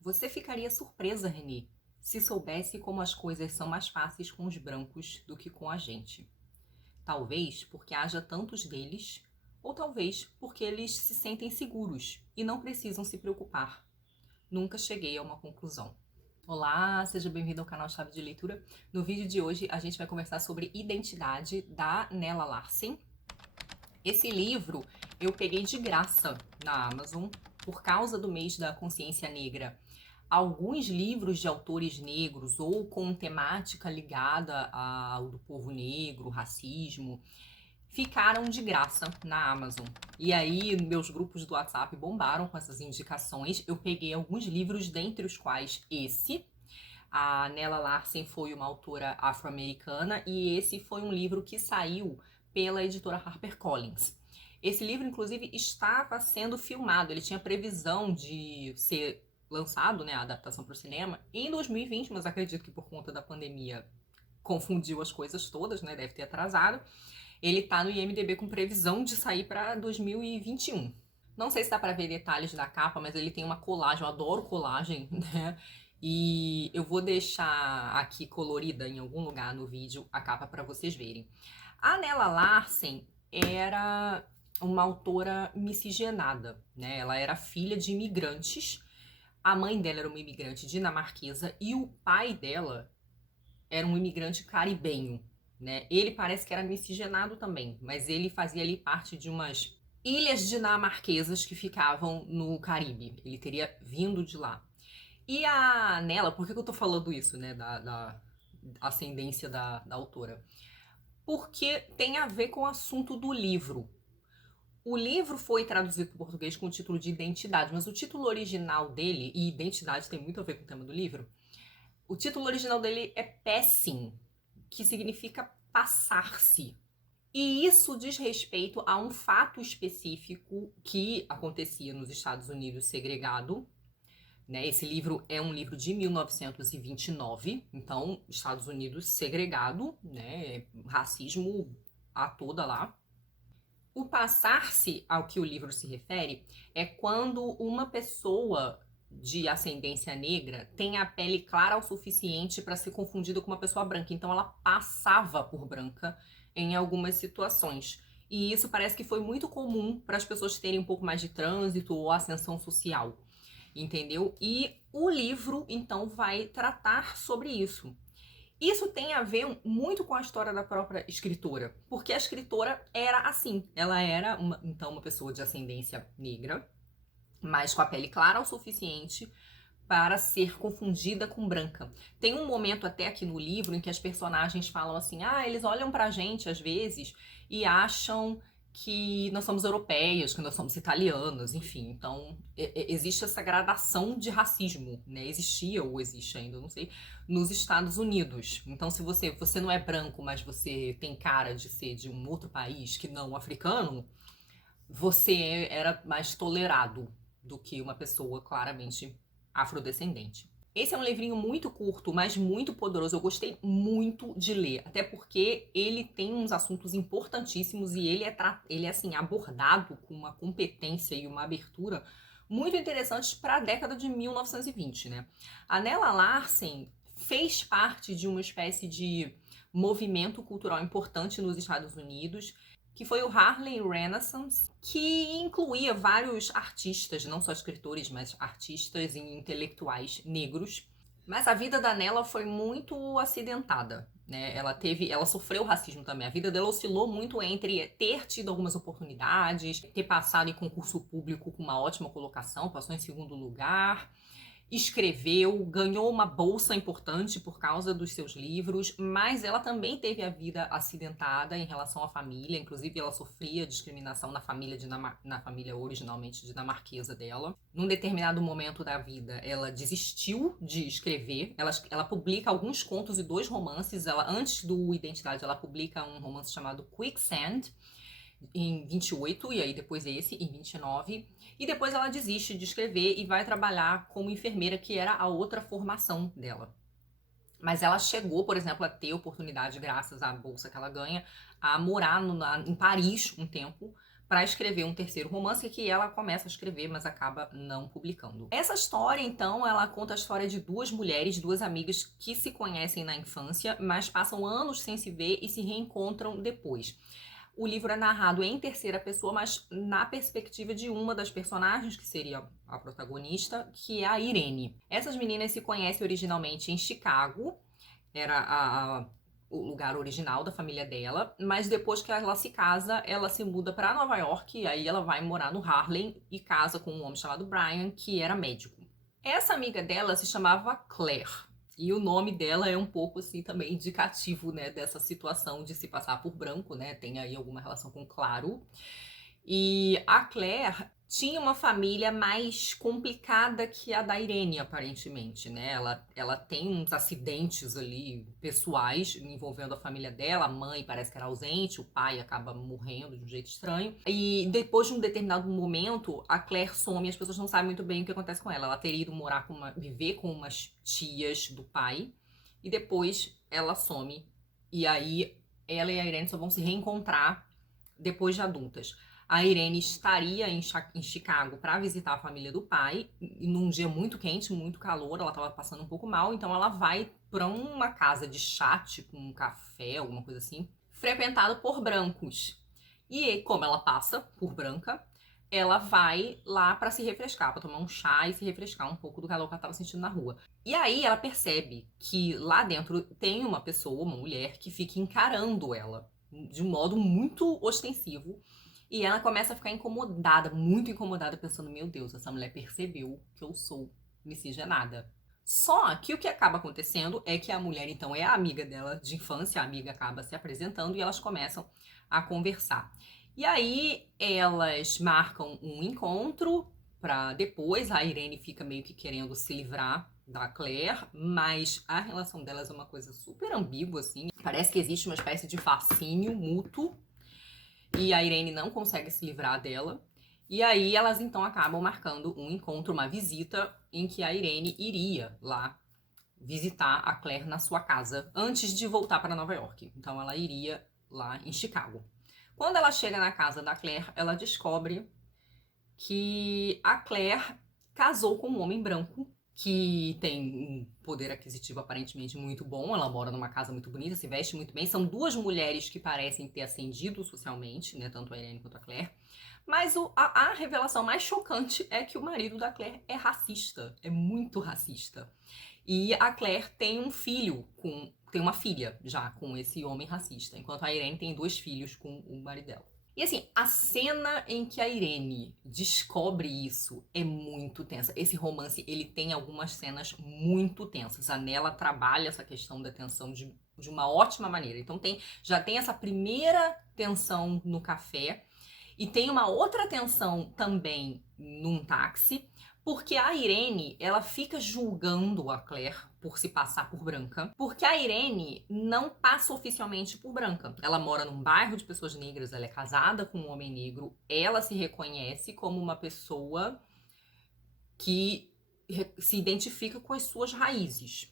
Você ficaria surpresa, Renê, se soubesse como as coisas são mais fáceis com os brancos do que com a gente. Talvez porque haja tantos deles, ou talvez porque eles se sentem seguros e não precisam se preocupar. Nunca cheguei a uma conclusão. Olá, seja bem-vindo ao canal Chave de Leitura. No vídeo de hoje a gente vai conversar sobre Identidade, da Nella Larsen. Esse livro eu peguei de graça na Amazon por causa do mês da consciência negra. Alguns livros de autores negros ou com temática ligada ao do povo negro, racismo, ficaram de graça na Amazon. E aí meus grupos do WhatsApp bombaram com essas indicações. Eu peguei alguns livros, dentre os quais esse. A Nella Larsen foi uma autora afro-americana e esse foi um livro que saiu pela editora HarperCollins. Esse livro, inclusive, estava sendo filmado, ele tinha previsão de ser lançado, né, a adaptação para o cinema, em 2020, mas acredito que por conta da pandemia confundiu as coisas todas, né, deve ter atrasado. Ele tá no IMDb com previsão de sair para 2021. Não sei se dá para ver detalhes da capa, mas ele tem uma colagem, eu adoro colagem, né? E eu vou deixar aqui colorida em algum lugar no vídeo a capa para vocês verem. A Nella Larsen era uma autora miscigenada, né? Ela era filha de imigrantes. A mãe dela era uma imigrante dinamarquesa e o pai dela era um imigrante caribenho, né? Ele parece que era miscigenado também, mas ele fazia ali parte de umas ilhas dinamarquesas que ficavam no Caribe. Ele teria vindo de lá. E a Nella, por que eu tô falando isso, né? Da ascendência da autora? Porque tem a ver com o assunto do livro. O livro foi traduzido para o português com o título de Identidade, mas o título original dele, e identidade tem muito a ver com o tema do livro, o título original dele é Passing, que significa passar-se. E isso diz respeito a um fato específico que acontecia nos Estados Unidos segregado, né? Esse livro é um livro de 1929, então Estados Unidos segregado, né? Racismo a toda lá. O passar-se ao que o livro se refere é quando uma pessoa de ascendência negra tem a pele clara o suficiente para ser confundida com uma pessoa branca. Então ela passava por branca em algumas situações. E isso parece que foi muito comum para as pessoas terem um pouco mais de trânsito ou ascensão social, entendeu? E o livro, então, vai tratar sobre isso. Isso tem a ver muito com a história da própria escritora, porque a escritora era assim, ela era uma pessoa de ascendência negra, mas com a pele clara o suficiente para ser confundida com branca. Tem um momento até aqui no livro em que as personagens falam assim, eles olham pra gente às vezes e acham que nós somos europeias, que nós somos italianas, enfim. Então, existe essa gradação de racismo, né? Existia ou existe ainda, eu não sei, nos Estados Unidos. Então, se você não é branco, mas você tem cara de ser de um outro país que não africano, você era mais tolerado do que uma pessoa claramente afrodescendente. Esse é um livrinho muito curto, mas muito poderoso. Eu gostei muito de ler, até porque ele tem uns assuntos importantíssimos e ele é assim, abordado com uma competência e uma abertura muito interessantes para a década de 1920, né? A Nella Larsen fez parte de uma espécie de movimento cultural importante nos Estados Unidos, que foi o Harlem Renaissance, que incluía vários artistas, não só escritores, mas artistas e intelectuais negros. Mas a vida da Nella foi muito acidentada, né? Ela sofreu racismo também. A vida dela oscilou muito entre ter tido algumas oportunidades, ter passado em concurso público com uma ótima colocação, passou em segundo lugar, escreveu, ganhou uma bolsa importante por causa dos seus livros, mas ela também teve a vida acidentada em relação à família, inclusive ela sofria discriminação na família originalmente dinamarquesa dela. Num determinado momento da vida, ela desistiu de escrever, ela publica alguns contos e 2 romances, antes do Identidade, ela publica um romance chamado Quicksand, em 28, e aí depois esse, em 29. E depois ela desiste de escrever e vai trabalhar como enfermeira, que era a outra formação dela. Mas ela chegou, por exemplo, a ter oportunidade, graças à bolsa que ela ganha, a morar em Paris um tempo, para escrever um terceiro romance que ela começa a escrever, mas acaba não publicando. Essa história, então, ela conta a história de duas mulheres, duas amigas que se conhecem na infância, mas passam anos sem se ver e se reencontram depois. O livro é narrado em terceira pessoa, mas na perspectiva de uma das personagens, que seria a protagonista, que é a Irene. Essas meninas se conhecem originalmente em Chicago, era o lugar original da família dela, mas depois que ela se casa, ela se muda para Nova York, e aí ela vai morar no Harlem e casa com um homem chamado Brian, que era médico. Essa amiga dela se chamava Claire. E o nome dela é um pouco assim também indicativo, né, dessa situação de se passar por branco, né? Tem aí alguma relação com claro. E a Claire tinha uma família mais complicada que a da Irene, aparentemente, né? Ela tem uns acidentes ali pessoais envolvendo a família dela. A mãe parece que era ausente, o pai acaba morrendo de um jeito estranho. E depois de um determinado momento, a Claire some e as pessoas não sabem muito bem o que acontece com ela. Ela teria ido viver com umas tias do pai e depois ela some. E aí ela e a Irene só vão se reencontrar depois de adultas. A Irene estaria em Chicago para visitar a família do pai, e num dia muito quente, muito calor, ela estava passando um pouco mal, então ela vai para uma casa de chá, tipo um café, alguma coisa assim, frequentado por brancos. E como ela passa por branca, ela vai lá para se refrescar, para tomar um chá e se refrescar um pouco do calor que ela estava sentindo na rua. E aí ela percebe que lá dentro tem uma pessoa, uma mulher, que fica encarando ela de um modo muito ostensivo. E ela começa a ficar incomodada, muito incomodada, pensando, meu Deus, essa mulher percebeu que eu sou miscigenada. Só que o que acaba acontecendo é que a mulher, então, é a amiga dela de infância, a amiga acaba se apresentando e elas começam a conversar. E aí elas marcam um encontro para depois, a Irene fica meio que querendo se livrar da Claire, mas a relação delas é uma coisa super ambígua, assim. Parece que existe uma espécie de fascínio mútuo, e a Irene não consegue se livrar dela. E aí elas então acabam marcando um encontro, uma visita, em que a Irene iria lá visitar a Claire na sua casa antes de voltar para Nova York. Então ela iria lá em Chicago. Quando ela chega na casa da Claire, ela descobre que a Claire casou com um homem branco que tem um poder aquisitivo aparentemente muito bom. Ela mora numa casa muito bonita, se veste muito bem. São duas mulheres que parecem ter ascendido socialmente, né? Tanto a Irene quanto a Claire. Mas a revelação mais chocante é que o marido da Claire é racista. É muito racista. E a Claire tem um filho tem uma filha já com esse homem racista, enquanto a Irene tem 2 filhos com o marido dela. E assim, a cena em que a Irene descobre isso é muito tensa. Esse romance, ele tem algumas cenas muito tensas. A Nella trabalha essa questão da tensão de uma ótima maneira. Então já tem essa primeira tensão no café e tem uma outra tensão também num táxi, porque a Irene, ela fica julgando a Claire por se passar por branca, porque a Irene não passa oficialmente por branca. Ela mora num bairro de pessoas negras, ela é casada com um homem negro, ela se reconhece como uma pessoa que se identifica com as suas raízes.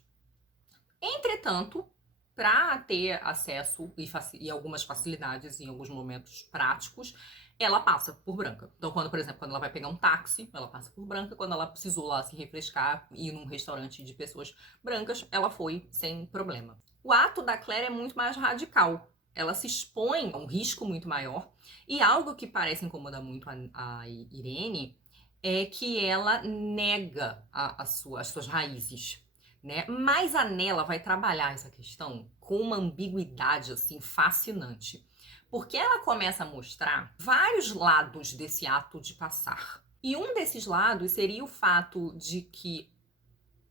Entretanto, para ter acesso e algumas facilidades em alguns momentos práticos, ela passa por branca. Então, por exemplo, quando ela vai pegar um táxi, ela passa por branca. Quando ela precisou lá se refrescar e ir num restaurante de pessoas brancas, ela foi sem problema. O ato da Claire é muito mais radical. Ela se expõe a um risco muito maior. E algo que parece incomodar muito a Irene é que ela nega as suas raízes, né? Mas a Nella vai trabalhar essa questão com uma ambiguidade assim fascinante, porque ela começa a mostrar vários lados desse ato de passar. E um desses lados seria o fato de que,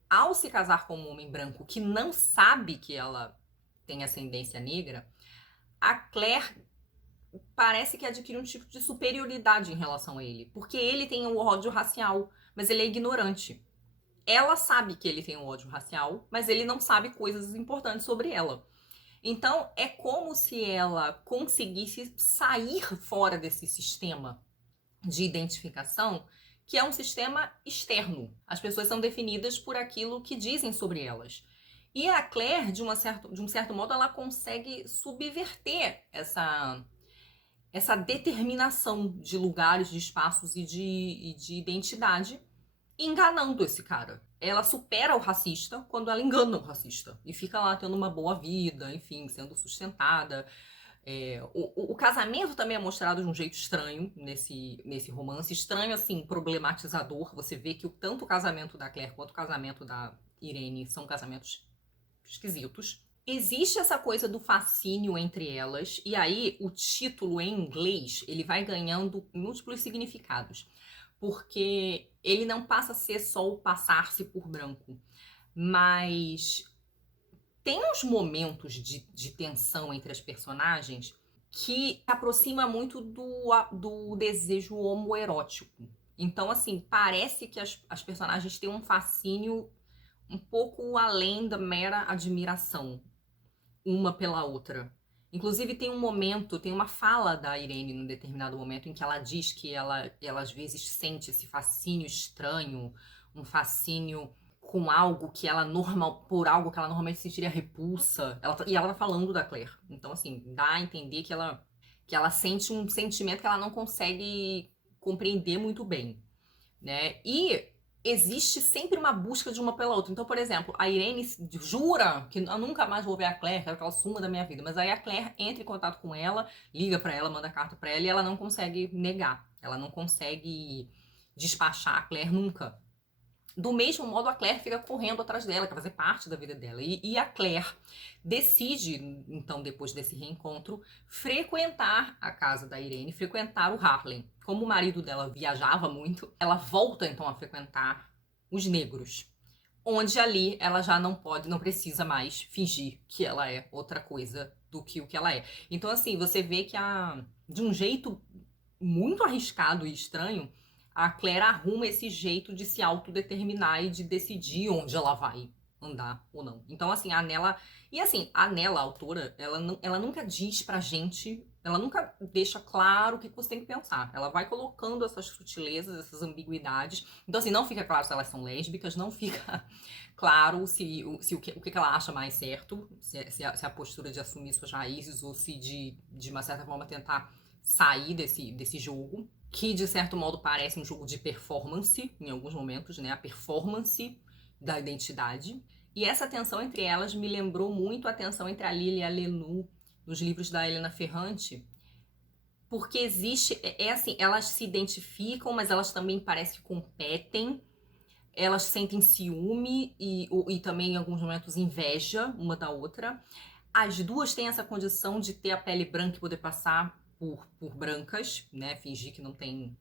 ao se casar com um homem branco que não sabe que ela tem ascendência negra, a Claire parece que adquire um tipo de superioridade em relação a ele, porque ele tem um ódio racial, mas ele é ignorante. Ela sabe que ele tem um ódio racial, mas ele não sabe coisas importantes sobre ela. Então, é como se ela conseguisse sair fora desse sistema de identificação, que é um sistema externo. As pessoas são definidas por aquilo que dizem sobre elas. E a Claire, de um certo modo, ela consegue subverter essa determinação de lugares, de espaços e de identidade, enganando esse cara. Ela supera o racista quando ela engana o racista. E fica lá tendo uma boa vida, enfim, sendo sustentada. O casamento também é mostrado de um jeito estranho nesse romance. Estranho, assim, problematizador. Você vê que tanto o casamento da Claire quanto o casamento da Irene são casamentos esquisitos. Existe essa coisa do fascínio entre elas, e aí o título em inglês ele vai ganhando múltiplos significados, porque ele não passa a ser só o passar-se por branco, mas tem uns momentos de tensão entre as personagens que aproxima muito do desejo homoerótico. Então, assim, parece que as personagens têm um fascínio um pouco além da mera admiração uma pela outra. Inclusive tem um momento, tem uma fala da Irene num determinado momento em que ela diz que ela às vezes sente esse fascínio estranho, um fascínio com algo que ela por algo que ela normalmente sentiria repulsa. E ela tá falando da Claire. Então assim, dá a entender que ela sente um sentimento que ela não consegue compreender muito bem, né? E existe sempre uma busca de uma pela outra. Então, por exemplo, a Irene jura que eu nunca mais vou ver a Claire, quero que ela suma da minha vida. Mas aí a Claire entra em contato com ela, liga pra ela, manda carta pra ela e ela não consegue negar. Ela não consegue despachar a Claire nunca. Do mesmo modo, a Claire fica correndo atrás dela, quer fazer parte da vida dela. E a Claire decide, então, depois desse reencontro, frequentar a casa da Irene, frequentar o Harlem. Como o marido dela viajava muito, ela volta, então, a frequentar os negros. Onde ali ela já não precisa mais fingir que ela é outra coisa do que o que ela é. Então, assim, você vê que de um jeito muito arriscado e estranho, a Claire arruma esse jeito de se autodeterminar e de decidir onde ela vai andar ou não. Então, assim, a Nella... E assim, a Nella, a autora, ela nunca diz pra gente... Ela nunca deixa claro o que você tem que pensar. Ela vai colocando essas sutilezas, essas ambiguidades. Então, assim, não fica claro se elas são lésbicas, não fica claro o que ela acha mais certo, se a postura de assumir suas raízes ou se de uma certa forma tentar sair desse jogo, que de certo modo parece um jogo de performance, em alguns momentos, né? A performance da identidade. E essa tensão entre elas me lembrou muito a tensão entre a Lily e a Lenu nos livros da Helena Ferrante, porque existe, assim, elas se identificam, mas elas também parecem que competem, elas sentem ciúme e também em alguns momentos inveja uma da outra. As duas têm essa condição de ter a pele branca e poder passar por brancas, né? Fingir que não tem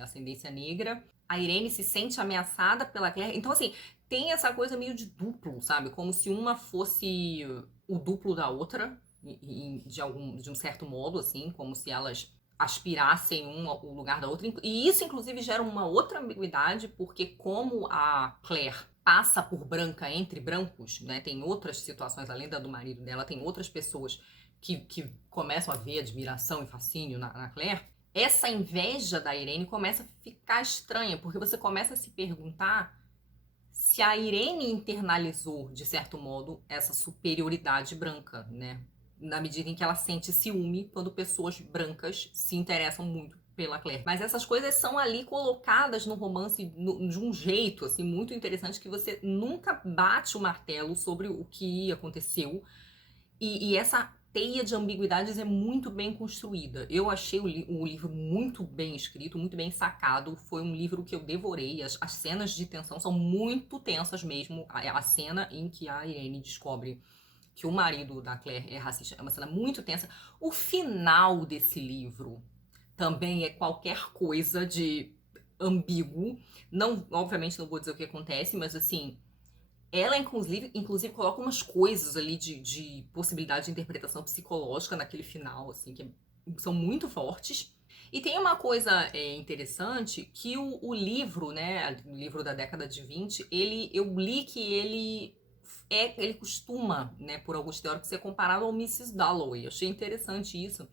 ascendência negra. A Irene se sente ameaçada pela Claire. Então, assim, tem essa coisa meio de duplo, sabe? Como se uma fosse o duplo da outra, de um certo modo, assim, como se elas aspirassem uma ao lugar da outra. E isso, inclusive, gera uma outra ambiguidade, porque como a Claire passa por branca entre brancos, né? Tem outras situações, além da do marido dela, tem outras pessoas que começam a ver admiração e fascínio na Claire. Essa inveja da Irene começa a ficar estranha, porque você começa a se perguntar se a Irene internalizou, de certo modo, essa superioridade branca, né? Na medida em que ela sente ciúme quando pessoas brancas se interessam muito pela Claire. Mas essas coisas são ali colocadas no romance de um jeito assim muito interessante, que você nunca bate o martelo sobre o que aconteceu. E essa teia de ambiguidades é muito bem construída. Eu achei o livro muito bem escrito, muito bem sacado. Foi um livro que eu devorei. As cenas de tensão são muito tensas mesmo. A cena em que a Irene descobre que o marido da Claire é racista é uma cena muito tensa. O final desse livro também é qualquer coisa de ambíguo. Não, obviamente não vou dizer o que acontece, mas assim, ela inclusive coloca umas coisas ali de possibilidade de interpretação psicológica naquele final, assim, que são muito fortes. E tem uma coisa interessante, que o livro, né, o livro da década de 20, eu li que ele costuma, né, por alguns teóricos, ser comparado ao Mrs. Dalloway. Eu achei interessante isso,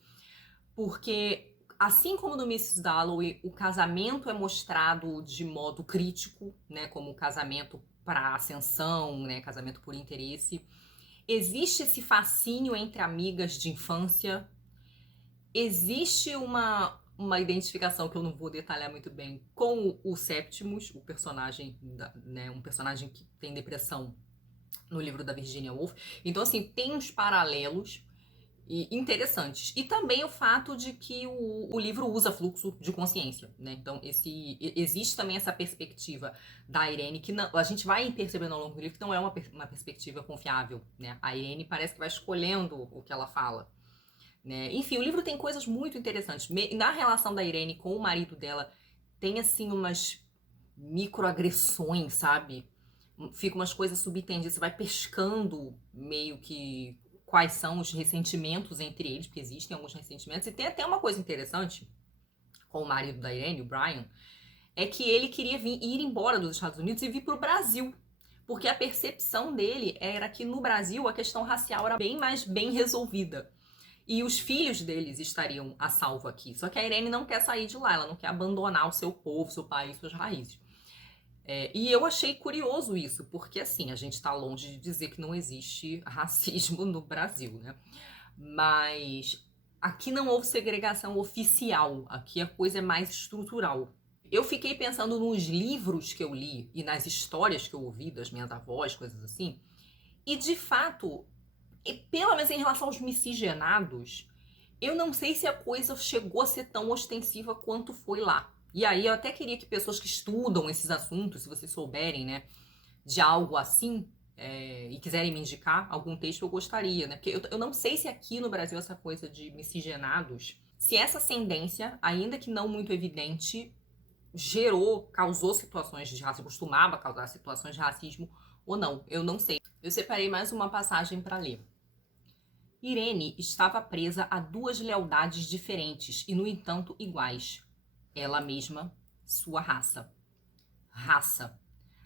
porque assim como no Mrs. Dalloway, o casamento é mostrado de modo crítico, né, como casamento para ascensão, né, casamento por interesse. Existe esse fascínio entre amigas de infância existe uma identificação que eu não vou detalhar muito bem com o Septimus, o personagem, né, um personagem que tem depressão no livro da Virginia Woolf. Então, assim, tem uns paralelos interessantes. E também o fato de que o livro usa fluxo de consciência, né? Então, existe também essa perspectiva da Irene, que não, a gente vai percebendo ao longo do livro que não é uma perspectiva confiável, né? A Irene parece que vai escolhendo o que ela fala, né? Enfim, o livro tem coisas muito interessantes. Na relação da Irene com o marido dela, tem, assim, umas microagressões, sabe? Fica umas coisas subtendidas, você vai pescando meio que quais são os ressentimentos entre eles, porque existem alguns ressentimentos. E tem até uma coisa interessante com o marido da Irene, o Brian, é que ele queria ir embora dos Estados Unidos e vir para o Brasil. Porque a percepção dele era que no Brasil a questão racial era bem mais bem resolvida. E os filhos deles estariam a salvo aqui. Só que a Irene não quer sair de lá, ela não quer abandonar o seu povo, seu país, suas raízes. E eu achei curioso isso, porque assim, a gente está longe de dizer que não existe racismo no Brasil, né? Mas aqui não houve segregação oficial, aqui a coisa é mais estrutural. Eu fiquei pensando nos livros que eu li e nas histórias que eu ouvi das minhas avós, coisas assim, e de fato, pelo menos em relação aos miscigenados, eu não sei se a coisa chegou a ser tão ostensiva quanto foi lá. E aí eu até queria que pessoas que estudam esses assuntos, se vocês souberem, né, de algo assim, e quiserem me indicar algum texto, eu gostaria, né? Porque eu não sei se aqui no Brasil essa coisa de miscigenados, se essa ascendência, ainda que não muito evidente, causou situações de racismo, costumava causar situações de racismo ou não. Eu não sei. Eu separei mais uma passagem para ler. Irene estava presa a duas lealdades diferentes e, no entanto, iguais. Ela mesma, sua raça. Raça.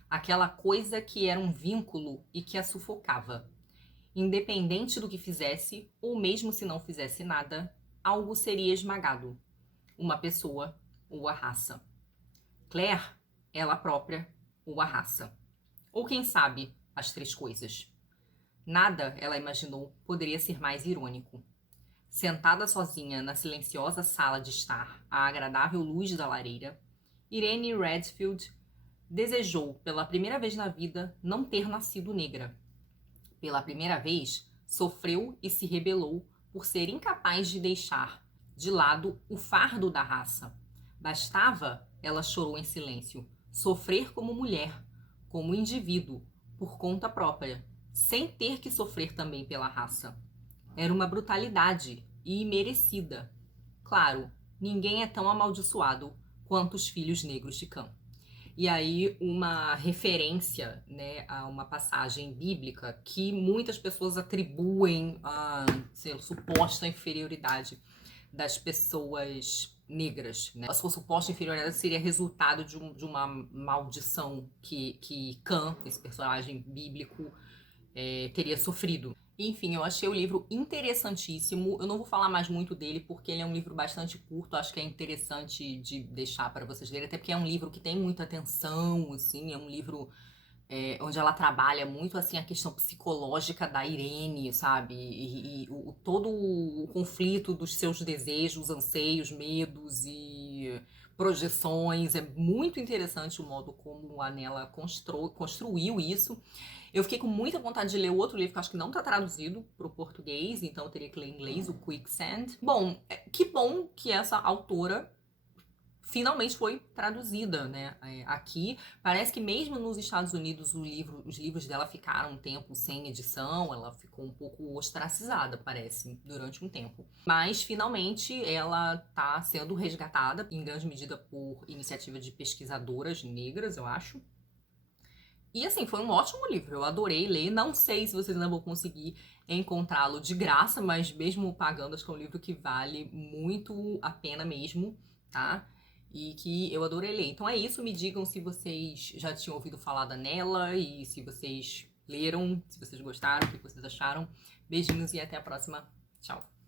Aquela coisa que era um vínculo e que a sufocava. Independente do que fizesse, ou mesmo se não fizesse nada, algo seria esmagado. Uma pessoa ou a raça. Claire, ela própria ou a raça. Ou quem sabe, as três coisas. Nada, ela imaginou, poderia ser mais irônico. Sentada sozinha na silenciosa sala de estar, à agradável luz da lareira, Irene Redfield desejou, pela primeira vez na vida, não ter nascido negra. Pela primeira vez, sofreu e se rebelou por ser incapaz de deixar de lado o fardo da raça. Bastava, ela chorou em silêncio, sofrer como mulher, como indivíduo, por conta própria, sem ter que sofrer também pela raça. Era uma brutalidade e imerecida. Claro, ninguém é tão amaldiçoado quanto os filhos negros de Cã. E aí uma referência, né, a uma passagem bíblica que muitas pessoas atribuem a suposta inferioridade das pessoas negras, né? A sua suposta inferioridade seria resultado de uma maldição que Cã, esse personagem bíblico, teria sofrido. Enfim, eu achei o livro interessantíssimo. Eu não vou falar mais muito dele porque ele é um livro bastante curto. Acho que é interessante de deixar para vocês lerem, até porque é um livro que tem muita atenção, assim, é um livro onde ela trabalha muito assim a questão psicológica da Irene, sabe? Todo o conflito dos seus desejos, anseios, medos e projeções. É muito interessante o modo como a Nella construiu isso. Eu fiquei com muita vontade de ler o outro livro, que eu acho que não tá traduzido pro português, então eu teria que ler em inglês, o Quicksand. Bom, que bom que essa autora finalmente foi traduzida, né, aqui. Parece que mesmo nos Estados Unidos os livros dela ficaram um tempo sem edição, ela ficou um pouco ostracizada, parece, durante um tempo. Mas, finalmente, ela tá sendo resgatada, em grande medida por iniciativa de pesquisadoras negras, eu acho. E assim, foi um ótimo livro, eu adorei ler. Não sei se vocês ainda vão conseguir encontrá-lo de graça, mas mesmo pagando, acho que é um livro que vale muito a pena mesmo, tá? E que eu adorei ler. Então é isso, me digam se vocês já tinham ouvido falar da Nella e se vocês leram, se vocês gostaram, o que vocês acharam. Beijinhos e até a próxima. Tchau!